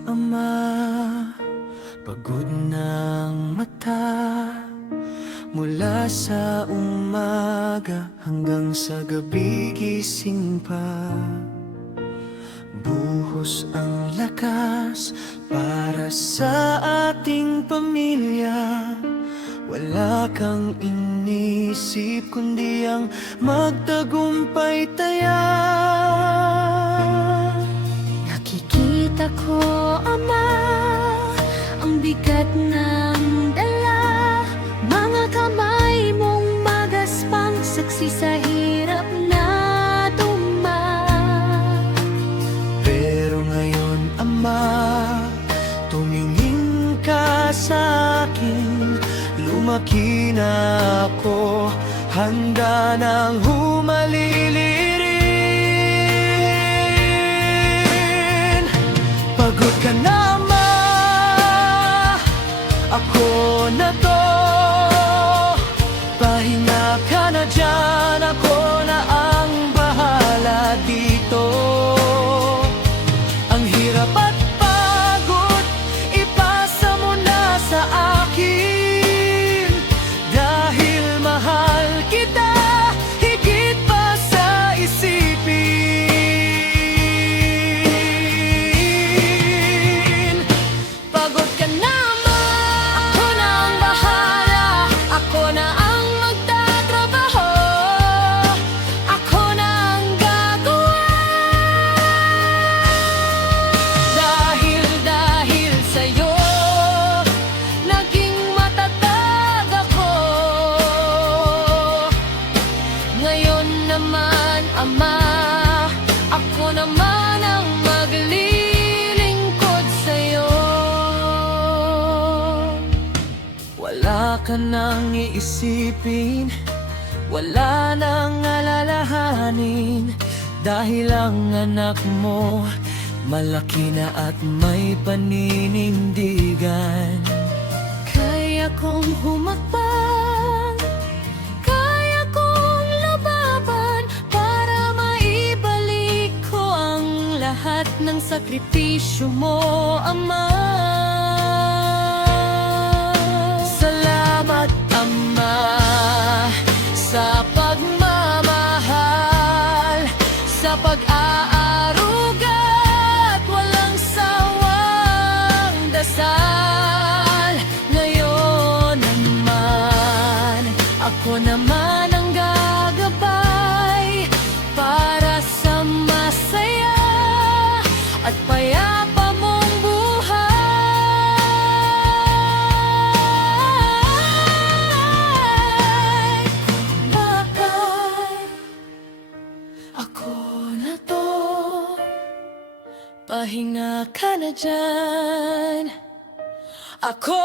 Ama, pagod ng mata, mula sa umaga hanggang sa gabi gising pa. Buhos ang lakas para sa ating pamilya. Wala kang inisip kundi ang magtagumpay taya. Nakikita ko, Ama, ang bigat ng dala. Mga kamay mong magaspang, saksi sa hirap na tuma. Pero ngayon, Ama, tumingin ka sa akin. Lumaki na ako, handa nang humalilirin. Pagod ka na, Ama, ako na to. Pahinga ka na dyan, ako na ang bahala dito. Ang hirap at pagod, ipasa mo na sa akin. Dahil mahal kita, higit pa sa isipin. Pagod ka na, Ama, ako na ang bahala. Ako na ang magtatrabaho. Ako na ang gagawa. Dahil sa'yo, naging matatag ako. Ngayon naman, Ama, ako naman ang maglilingkod sa'yo. Wala ka nang iisipin, wala nang alalahanin. Dahil ang anak mo malaki na at may paninindigan. Kaya kong humakbang, kaya kong lumaban, para maibalik ko ang lahat ng sakripisyo mo, Ama. Salamat, Ama, sa pagmamahal, sa pag-aaruga at walang sawang dasal. Ngayon naman, ako naman ang gagabay para sa masaya at payapa mong buhay. Bakit ako na to? Pahinga ka na dyan, ako